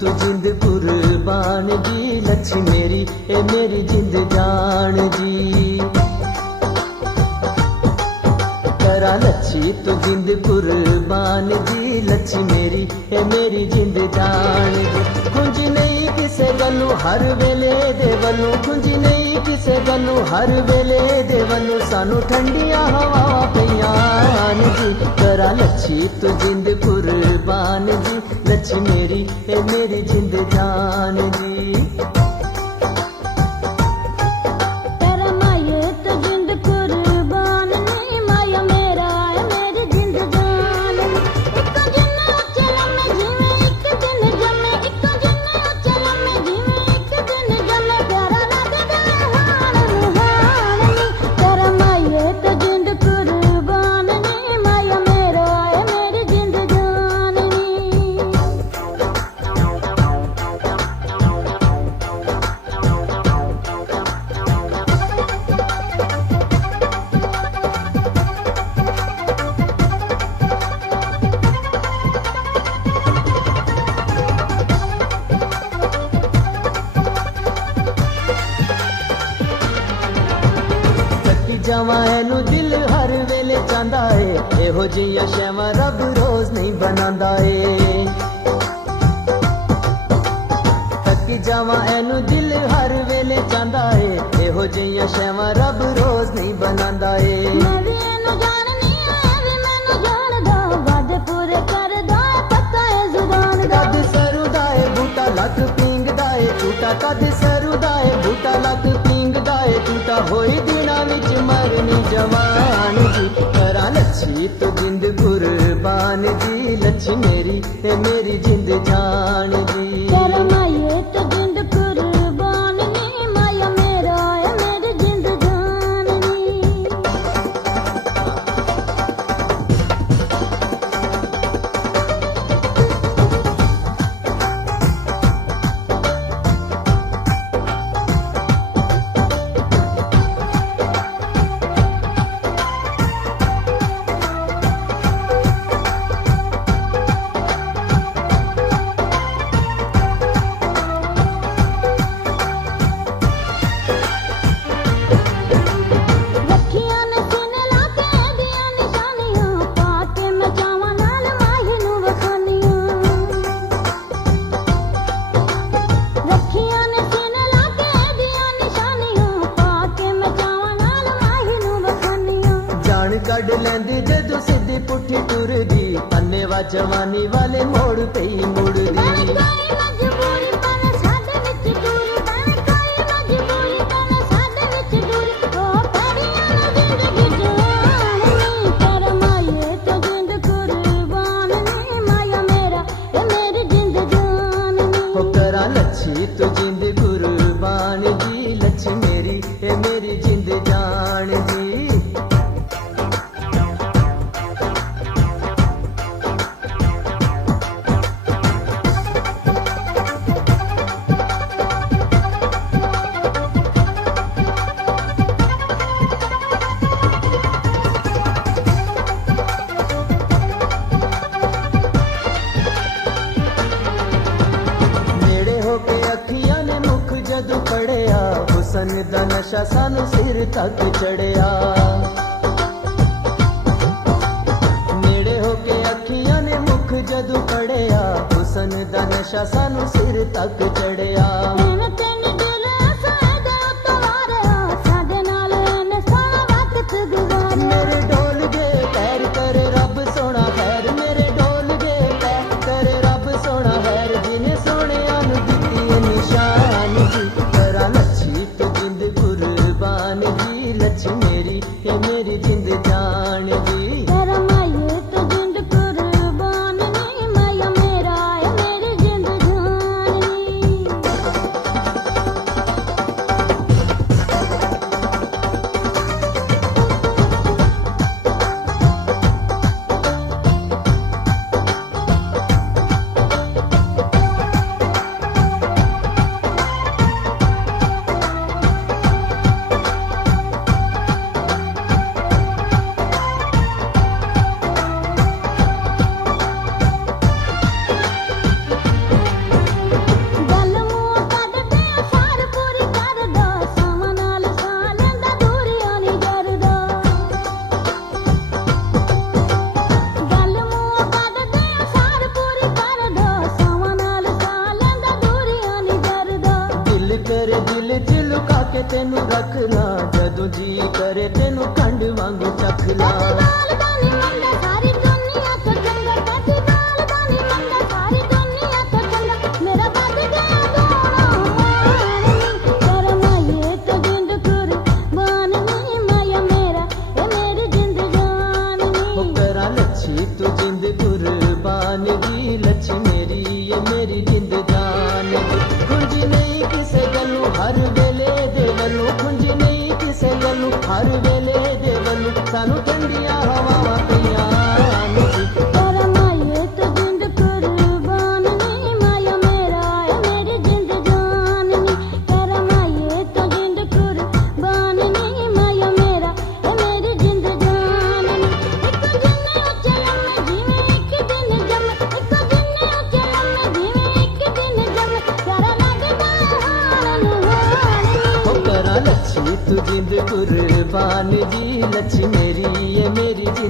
तू जिंद कुर्बान जी, लच्छी मेरी ए मेरी जिंद जान जी। करा लच्छी तू जिंद कुर्बान जी, लच्छी मेरी ए मेरी जिंद जान जी। खुंज नहीं किसे गलू हर वेले दे वलू, खुंज नहीं किसे गलू हर वेले दे वलू, सानू ठंडियां हवा पियान जी। करा लच्छी तू जिंद कुर्बान जी, लच्छी मेरी ए मेरी जिंद जान जी। जवानू दिल हर वेले चांदा है, एहो जिया शैवा रब रोज नहीं बनांदा है। थकी जावा एनू दिल हर वेले चांदा है, एहो जिया शैवा रब रोज नहीं बनांदा है। मैं भी एनू जाननी है, भी मैनू जानदा, वादे पूरे करदा, पक्का है जुबान दा। कद सरुदा है बूटा लक पींगदा है टूटा, कद सरुदा है बूटा लक पींगदा है टूटा, होई दिना विच मरनी जवान जी। करा लच्छी तो जिंद कुर्बान जी, लच्छी मेरी ते मेरी जिंद जान जी। करा माये तो जिंद कुर्बान जी, माया मेरा है मेरी जिंद जान जी। कड लैंदी जदू सीधी पुठी टुरदी, अन्नेवा जवानी वाले मोड़ पे ही मुड़दी। करा लच्छी तो जिंद कुर्बान जी, लच्छी मेरी ए मेरी जिंद जान जी। जदू पड़िया हुसन दा नशा सानू सिर तक चढ़िया, नेड़े होके अखियां ने मुख जदू पड़िया हुसन दा नशा सानू सिर तक चढ़िया। मेरे डोल दे पैर करे रब सोना खैर, मेरे डोल दे पैर करे रब सोना खैर, जिन्हें सोने आनु दिती निशान जी। करा लच्छी तो जिंद कुर्बान जी, लच्छी मेरी ये मेरी जिंद जान जी। करा माये तो जिंद कुर्बान जी, माया मेरा है मेरी जिंद जान जी। ਤੈਨੂੰ ਰੱਖ ਲਾਂ ਜਦੋਂ ਜੀ ਕਰੇ ਤੈਨੂੰ ਖੰਡ ਵਾਂਗੂ ਚੱਖ ਲਾਂ तू जिंद कुर्बान दी लच्छी मेरी ये मेरी जिंद जान खुंजी नहीं किसे गलू हर वेले दे वलू खुंजी नहीं किसे गलू हर वेले दे वलू सानू ठंडिया हवावां पिया लच्छी तू जिंद कुर्बान दी लच्छी मेरी ये मेरी जिंद